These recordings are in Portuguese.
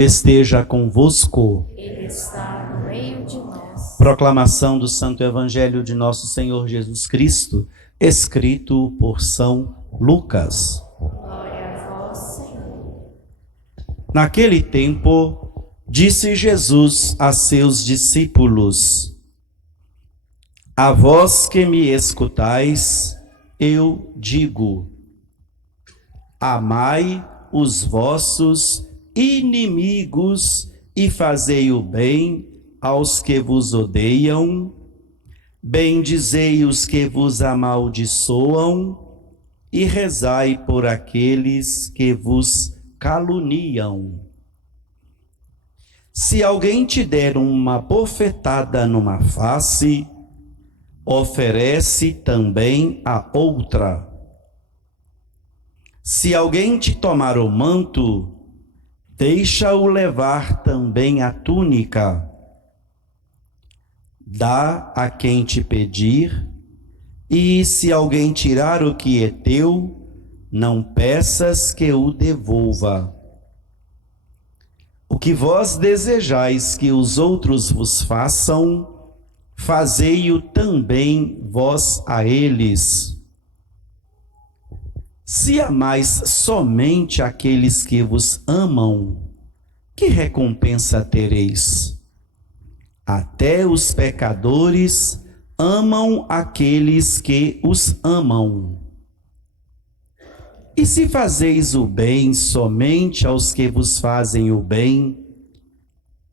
esteja convosco. Ele está no meio de nós. Proclamação do Santo Evangelho de nosso Senhor Jesus Cristo, escrito por São Lucas. Glória a vós, Senhor. Naquele tempo, disse Jesus a seus discípulos: A vós que me escutais, eu digo: amai os vossos inimigos e fazei o bem aos que vos odeiam, bendizei os que vos amaldiçoam e rezai por aqueles que vos caluniam. Se alguém te der uma bofetada numa face, oferece também a outra. Se alguém te tomar o manto, deixa-o levar também a túnica. Dá a quem te pedir, e se alguém tirar o que é teu, não peças que o devolva. O que vós desejais que os outros vos façam, fazei-o também vós a eles. Se amais somente aqueles que vos amam, que recompensa tereis? Até os pecadores amam aqueles que os amam. E se fazeis o bem somente aos que vos fazem o bem,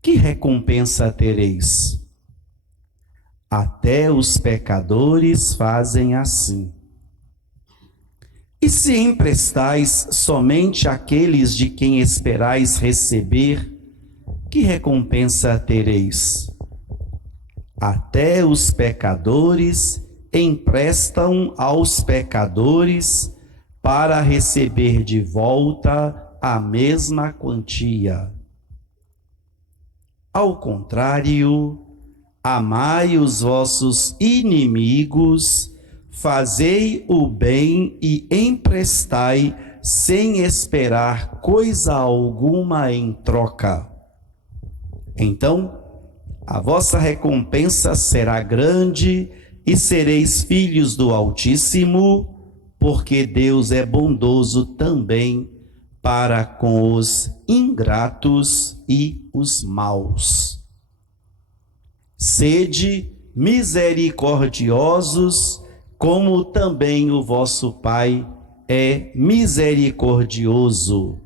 que recompensa tereis? Até os pecadores fazem assim. E se emprestais somente àqueles de quem esperais receber, que recompensa tereis? Até os pecadores emprestam aos pecadores para receber de volta a mesma quantia. Ao contrário, amai os vossos inimigos, fazei o bem e emprestai sem esperar coisa alguma em troca. Então, a vossa recompensa será grande e sereis filhos do Altíssimo, porque Deus é bondoso também para com os ingratos e os maus. Sede misericordiosos, como também o vosso Pai é misericordioso.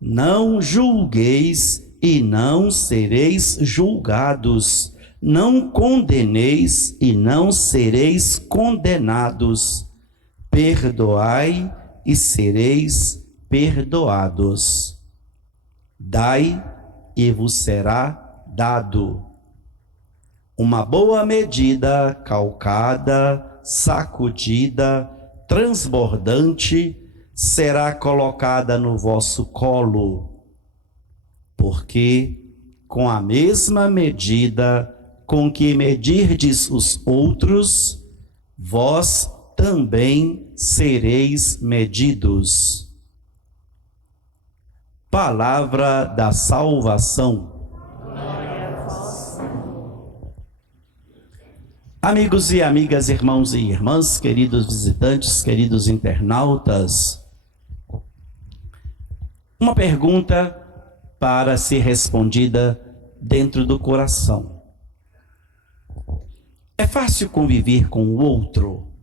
Não julgueis e não sereis julgados. Não condeneis e não sereis condenados. Perdoai e sereis perdoados. Dai e vos será dado. Uma boa medida, calcada, sacudida, transbordante, será colocada no vosso colo, porque com a mesma medida com que medirdes os outros, vós também sereis medidos. Palavra da salvação. Amigos e amigas, irmãos e irmãs, queridos visitantes, queridos internautas, uma pergunta para ser respondida dentro do coração. É fácil conviver com o outro?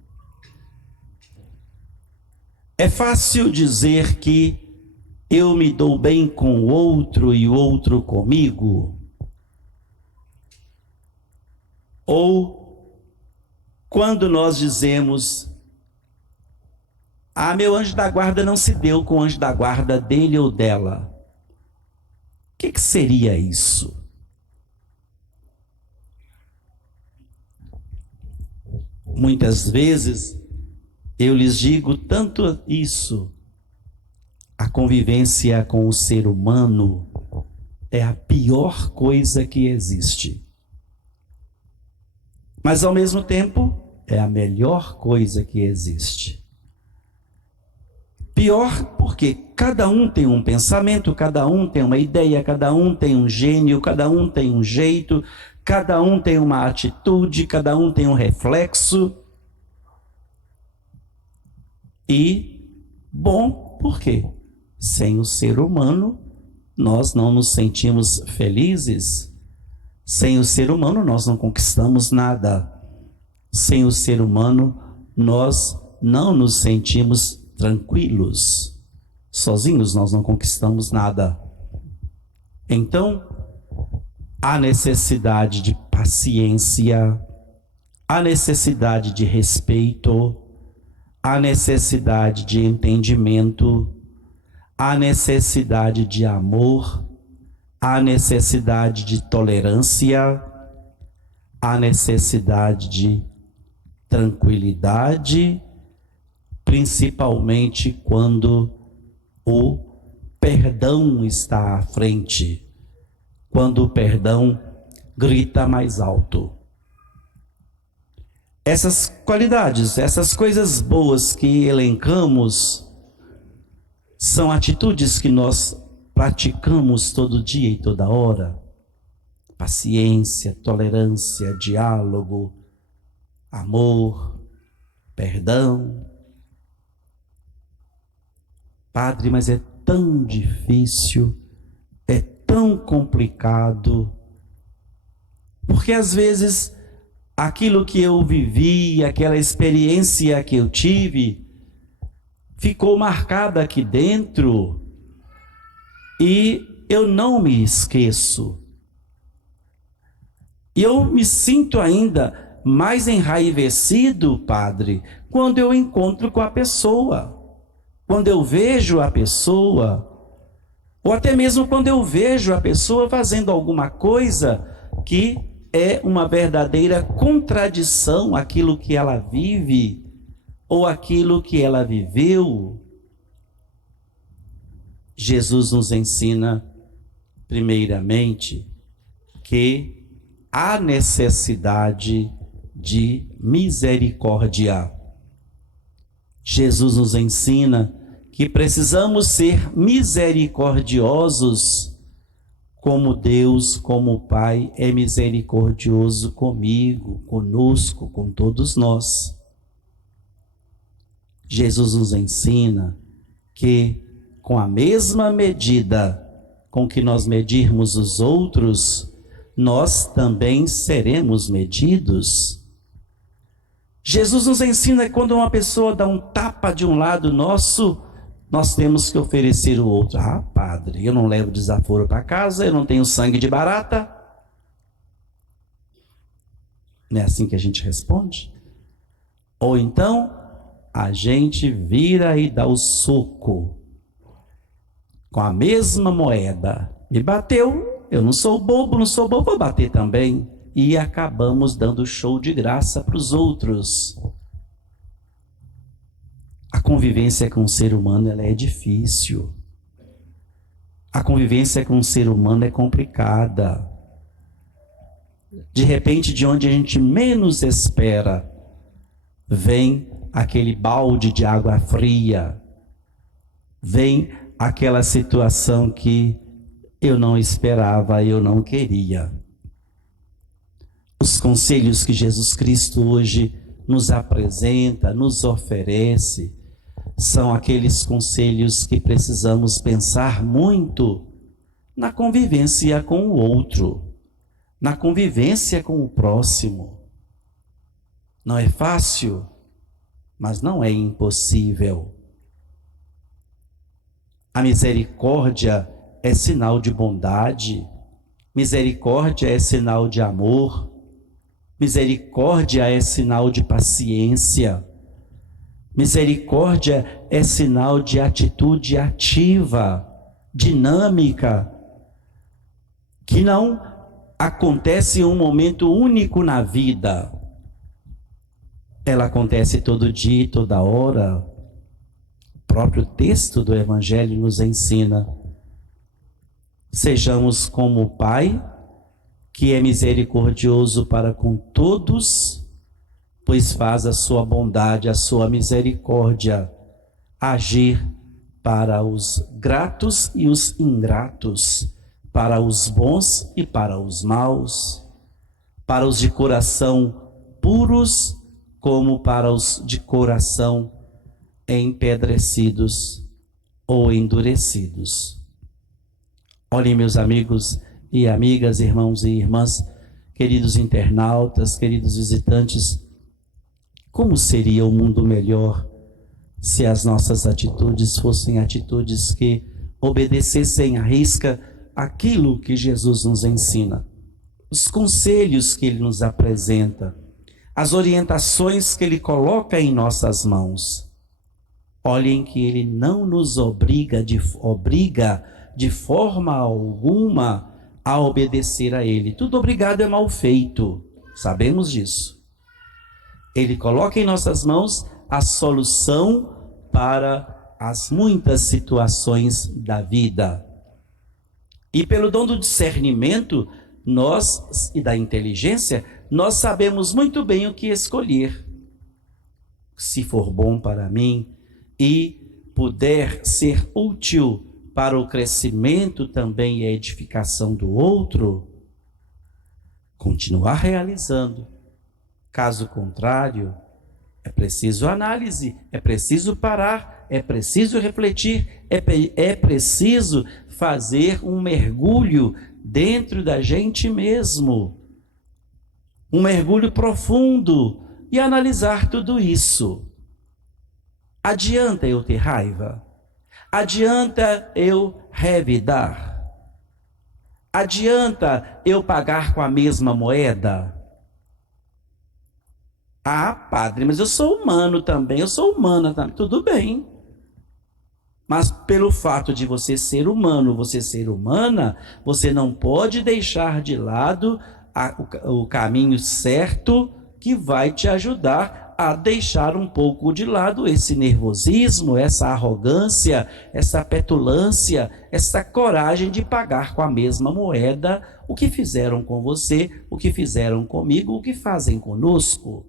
É fácil dizer que eu me dou bem com o outro e o outro comigo? Ou quando nós dizemos: meu anjo da guarda não se deu com o anjo da guarda dele ou dela. O que seria isso? Muitas vezes eu lhes digo tanto isso. A convivência com o ser humano é a pior coisa que existe. Mas ao mesmo tempo, é a melhor coisa que existe. Pior porque cada um tem um pensamento, cada um tem uma ideia, cada um tem um gênio, cada um tem um jeito, cada um tem uma atitude, cada um tem um reflexo. E bom, por quê? Sem o ser humano, nós não nos sentimos felizes. Sem o ser humano, nós não conquistamos nada. Sem o ser humano, nós não nos sentimos tranquilos. Sozinhos, nós não conquistamos nada. Então, há necessidade de paciência, há necessidade de respeito, há necessidade de entendimento, há necessidade de amor, há necessidade de tolerância, há necessidade de tranquilidade, principalmente quando o perdão está à frente, quando o perdão grita mais alto. Essas qualidades, essas coisas boas que elencamos, são atitudes que nós praticamos todo dia e toda hora. Paciência, tolerância, diálogo, amor, perdão. Padre, mas é tão difícil, é tão complicado, porque às vezes aquilo que eu vivi, aquela experiência que eu tive, ficou marcada aqui dentro e eu não me esqueço. E eu me sinto ainda mais enraivecido, Padre, quando eu encontro com a pessoa, quando eu vejo a pessoa, ou até mesmo quando eu vejo a pessoa fazendo alguma coisa que é uma verdadeira contradição àquilo que ela vive ou aquilo que ela viveu. Jesus nos ensina, primeiramente, que há necessidade de misericórdia. Jesus nos ensina que precisamos ser misericordiosos, como Deus, como o Pai é misericordioso comigo, conosco, com todos nós. Jesus nos ensina que com a mesma medida com que nós medirmos os outros, nós também seremos medidos. Jesus nos ensina que quando uma pessoa dá um tapa de um lado nosso, nós temos que oferecer o outro. Ah, Padre, eu não levo desaforo para casa, eu não tenho sangue de barata. Não é assim que a gente responde? Ou então, a gente vira e dá o soco com a mesma moeda. Me bateu, eu não sou bobo, vou bater também. E acabamos dando show de graça para os outros. A convivência com o ser humano, ela é difícil. A convivência com o ser humano é complicada. De repente, de onde a gente menos espera, vem aquele balde de água fria, vem aquela situação que eu não esperava, eu não queria. Os conselhos que Jesus Cristo hoje nos apresenta, nos oferece, são aqueles conselhos que precisamos pensar muito na convivência com o outro, na convivência com o próximo. Não é fácil, mas não é impossível. A misericórdia é sinal de bondade, misericórdia é sinal de amor, misericórdia é sinal de paciência, misericórdia é sinal de atitude ativa, dinâmica, que não acontece em um momento único na vida. Ela acontece todo dia e toda hora. O próprio texto do Evangelho nos ensina: sejamos como o Pai, que é misericordioso para com todos, pois faz a sua bondade, a sua misericórdia agir para os gratos e os ingratos, para os bons e para os maus, para os de coração puros, como para os de coração empedrecidos ou endurecidos. Olhem, meus amigos e amigas, irmãos e irmãs, queridos internautas, queridos visitantes, como seria um mundo melhor se as nossas atitudes fossem atitudes que obedecessem à risca aquilo que Jesus nos ensina, os conselhos que Ele nos apresenta, as orientações que Ele coloca em nossas mãos. Olhem que Ele não nos obriga de forma alguma a obedecer a Ele. Tudo obrigado é mal feito, sabemos disso. Ele coloca em nossas mãos a solução para as muitas situações da vida. E pelo dom do discernimento e da inteligência, nós sabemos muito bem o que escolher. Se for bom para mim e puder ser útil para o crescimento também e a edificação do outro, continuar realizando. Caso contrário, é preciso análise, é preciso parar, é preciso refletir, é preciso fazer um mergulho dentro da gente mesmo, um mergulho profundo e analisar tudo isso. Adianta eu ter raiva? Adianta eu revidar? Adianta eu pagar com a mesma moeda? Ah, padre, mas eu sou humano também, eu sou humana também. Tudo bem. Mas pelo fato de você ser humano, você ser humana, você não pode deixar de lado o caminho certo que vai te ajudar a deixar um pouco de lado esse nervosismo, essa arrogância, essa petulância, essa coragem de pagar com a mesma moeda o que fizeram com você, o que fizeram comigo, o que fazem conosco.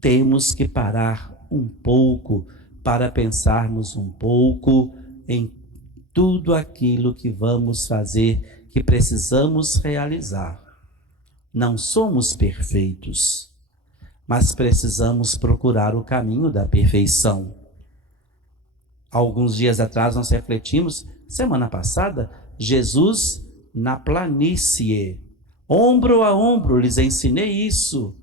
Temos que parar um pouco para pensarmos um pouco em tudo aquilo que vamos fazer, que precisamos realizar. Não somos perfeitos, mas precisamos procurar o caminho da perfeição. Alguns dias atrás nós refletimos, semana passada, Jesus na planície, ombro a ombro, lhes ensinei isso.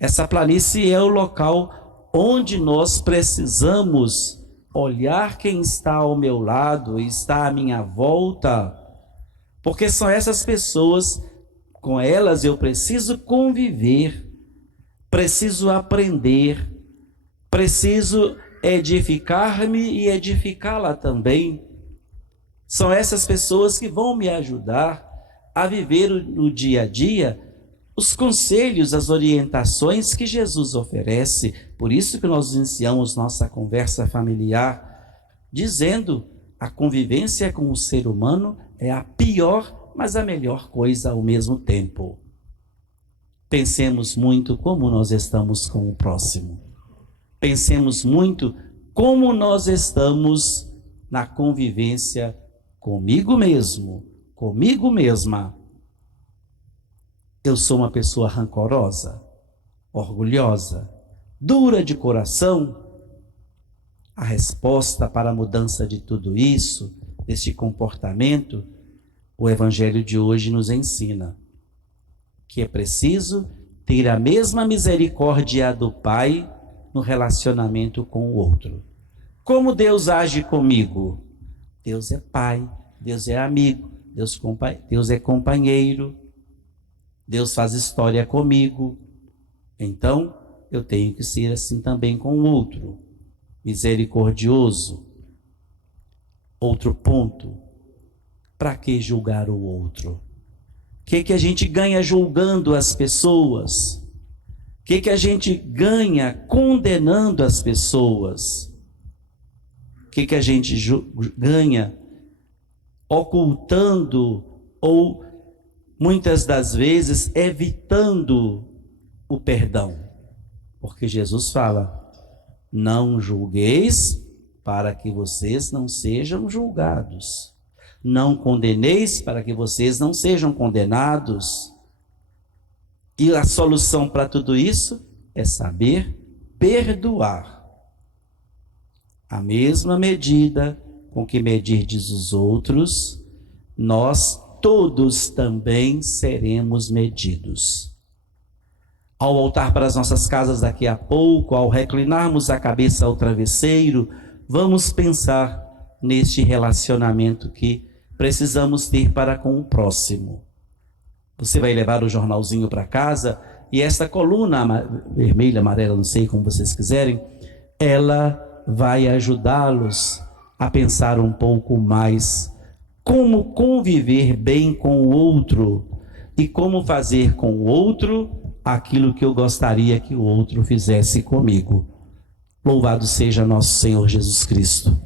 Essa planície é o local onde nós precisamos olhar quem está ao meu lado, está à minha volta, porque são essas pessoas, com elas eu preciso conviver, preciso aprender, preciso edificar-me e edificá-la também. São essas pessoas que vão me ajudar a viver no dia a dia os conselhos, as orientações que Jesus oferece. Por isso que nós iniciamos nossa conversa familiar dizendo: a convivência com o ser humano é a pior, mas a melhor coisa ao mesmo tempo. Pensemos muito como nós estamos com o próximo. Pensemos muito como nós estamos na convivência comigo mesmo, comigo mesma. Eu sou uma pessoa rancorosa, orgulhosa, dura de coração? A resposta para a mudança de tudo isso, deste comportamento, o Evangelho de hoje nos ensina que é preciso ter a mesma misericórdia do Pai no relacionamento com o outro. Como Deus age comigo? Deus é Pai, Deus é amigo, Deus é companheiro, Deus faz história comigo. Então, eu tenho que ser assim também com o outro, misericordioso. Outro ponto, para que julgar o outro? O que a gente ganha julgando as pessoas? O que a gente ganha condenando as pessoas? O que a gente ganha ocultando ou muitas das vezes evitando o perdão? Porque Jesus fala: Não julgueis, para que vocês não sejam julgados. Não condeneis, para que vocês não sejam condenados. E a solução para tudo isso é saber perdoar. A mesma medida com que medirdes os outros, nós todos também seremos medidos. Ao voltar para as nossas casas daqui a pouco, ao reclinarmos a cabeça ao travesseiro, vamos pensar neste relacionamento que precisamos ter para com o próximo. Você vai levar o jornalzinho para casa e esta coluna vermelha, amarela, não sei como vocês quiserem, ela vai ajudá-los a pensar um pouco mais como conviver bem com o outro e como fazer com o outro aquilo que eu gostaria que o outro fizesse comigo. Louvado seja nosso Senhor Jesus Cristo.